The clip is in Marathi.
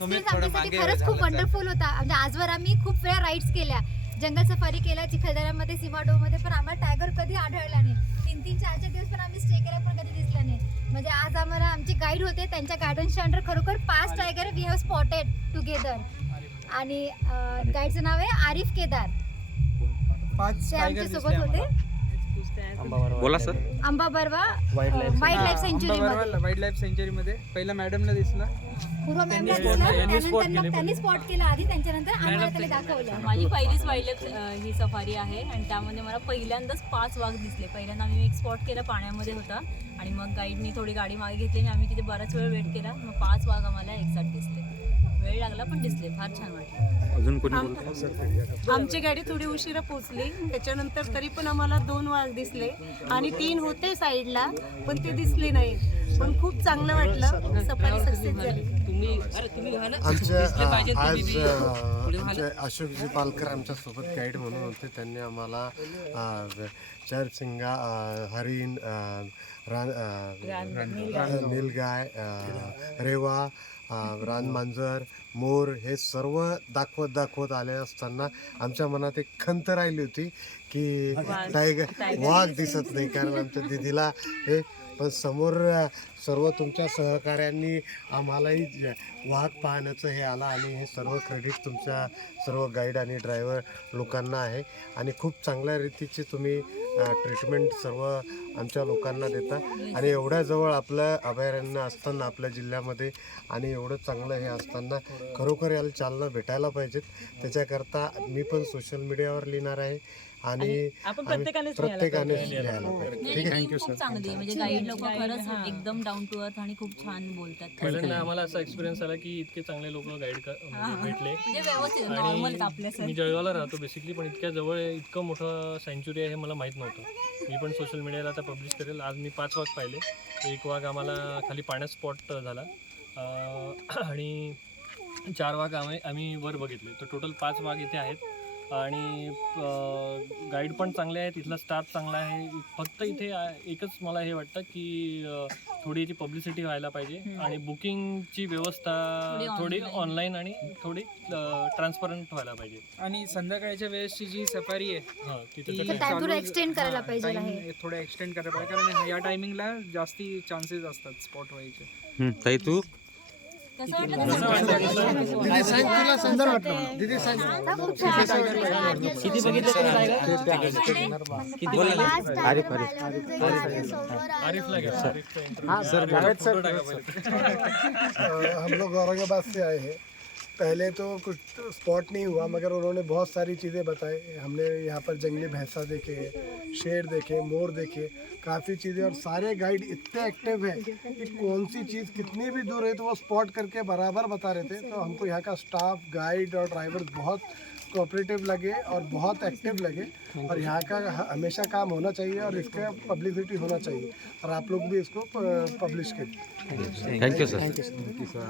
आमच्यासाठी खरंच खूप. वंडरफुल होता. म्हणजे आजवर आम्ही खूप वेळा राईड्स केल्या. जंगल सफारी केल्या चिखलदऱ्यामध्ये सिमाडोमध्ये पण आम्हाला टायगर कधी आढळला नाही. तीन तीन चार चार दिवस पण आम्ही स्टे केला पण कधी दिसला नाही. म्हणजे आज आम्हाला आमचे गाईड होते. त्यांच्या गायडन्सच्या अंडर खरोखर पाच tiger we have spotted together आणि गाईडचं नाव आहे आरिफ केदार. पाच ते आमच्यासोबत होते. बोला sir. Amba Barwa wild life sanctuary Ambabarwa wild life sanctuary मध्ये पहिला मॅडमला दिसला. पूर्व मॅमला दिसलं त्यांना- केले त्यांनी स्पॉट केला आधी त्यांच्यानंतर आम्हाला त्यांनी दाखवलं. माझी पहिलीच वाईल्ड ही सफारी आहे आणि त्यामध्ये मला पहिल्यांदाच पाच वाघ दिसले. पहिल्यांदा आम्ही एक स्पॉट केला पाण्यामध्ये होता आणि मग गाईडनी थोडी गाडी मागे घेतली आणि आम्ही तिथे बराच वेळ वेट केला. मग पाच वाघ आम्हाला एकसाथ दिसले. वेळ लागला पण दिसले. फार छान वाटलं. अजून कोणी बोलतो आमची गाडी थोडी उशिरा पोहोचली. त्याच्यानंतर तरी पण आम्हाला दोन वाघ दिसले. आणि तीन होते साईडला पण ते दिसले नाही. पण खूप चांगलं वाटलं. सफारी सक्सेस झाली. आमच्या अ, आज अ, आमचे अशोकजी पालकर आमच्यासोबत गाईड म्हणून होते. त्यांनी आम्हाला अ, चरसिंगा अ, हरिण अ, रान अ, नीलगाय अ, रेवा रानमांजर मोर हे सर्व दाखवत दाखवत आले असताना आमच्या मनात एक खंत राहिली होती की टायगर वाघ दिसत नाही कारण आमच्या दिदीला हे पण समोर सर्व तुमच्या सहकाऱ्यांनी आम्हालाही वाहक पाहण्याचं हे आला आणि हे सर्व क्रेडिट तुमच्या सर्व गाईड आणि ड्रायव्हर लोकांना आहे. आणि खूप चांगल्या रीतीची तुम्ही ट्रीटमेंट सर्व आमच्या लोकांना देता. आणि एवढ्या जवळ आपलं अभयारण्य असताना आपल्या जिल्ह्यामध्ये आणि एवढं चांगलं हे असताना खरोखर याला चालना भेटायला पाहिजेत. त्याच्याकरता मी पण सोशल मीडियावर लिहिणार आहे. आणि आपण लिहायला प्रत्येकाने पाहिजे. पाहिजे. म्हणजे team खूप चांगली. आहे. म्हणजे गाईड लोक खरंच एकदम डाऊन टू अर्थ आणि खूप छान बोलतात. पहिल्यांदा आम्हाला असा एक्सपिरियन्स आला की इतके चांगले लोक गाईड भेटले. म्हणजे व्यवस्थित नॉर्मल आणि आपल्या मी जळगावला राहतो बेसिकली पण इतक्या जवळ इतकं मोठं सँच्युरी आहे हे मला माहीत नव्हतं. मी पण सोशल मीडियाला आता पब्लिश करेल. आज मी पाच वाघ पाहिले. एक वाघ आम्हाला खाली पाण्यात स्पॉट झाला. अं, आणि चार वाघ आम्ही आम्ही वर बघितले. तर टोटल पाच वाघ इथे आहेत. आणि गाईड पण चांगले आहेत इथला स्टाफ चांगला आहे. फक्त इथे एकच मला हे वाटतं की थोडी याची पब्लिसिटी व्हायला पाहिजे. आणि बुकिंगची व्यवस्था थोडी. ऑनलाईन आणि थोडी ट्रान्सपरंट व्हायला पाहिजे. आणि संध्याकाळच्या वेळेसची जी सफारी आहे थोडं extend करायला हां, पाहिजे. थोडं एक्सटेंड करायला पाहिजे कारण या टायमिंगला जास्ती चान्सेस असतात स्पॉट व्हायचे तू? दिदी सांग. तुला सुंदर वाटलं दिदी सांग. किती बघितले तुम्ही tiger? आरिफ आरिफ आरिफला घ्या आरिफचा interview. आरिफचा photo टाका पहिले. हम लोग औरंगाबाद से आए हैं। पहले तो कुछ स्पॉट नहीं हुआ मगर उन्होंने बहुत सारी चीज़ें बताई। हमने यहाँ पर जंगली भैंसा देखे शेर देखे मोर देखे काफ़ी चीज़ें और सारे गाइड इतने एक्टिव हैं कि कौन सी चीज़ कितनी भी दूर है तो वो स्पॉट करके बराबर बता रहे थे। तो हमको यहाँ का स्टाफ गाइड और ड्राइवर बहुत कोऑपरेटिव लगे और बहुत एक्टिव लगे और यहाँ का हमेशा काम होना चाहिए और इसका पब्लिसिटी होना चाहिए और आप लोग भी इसको पब्लिश करिए यू सर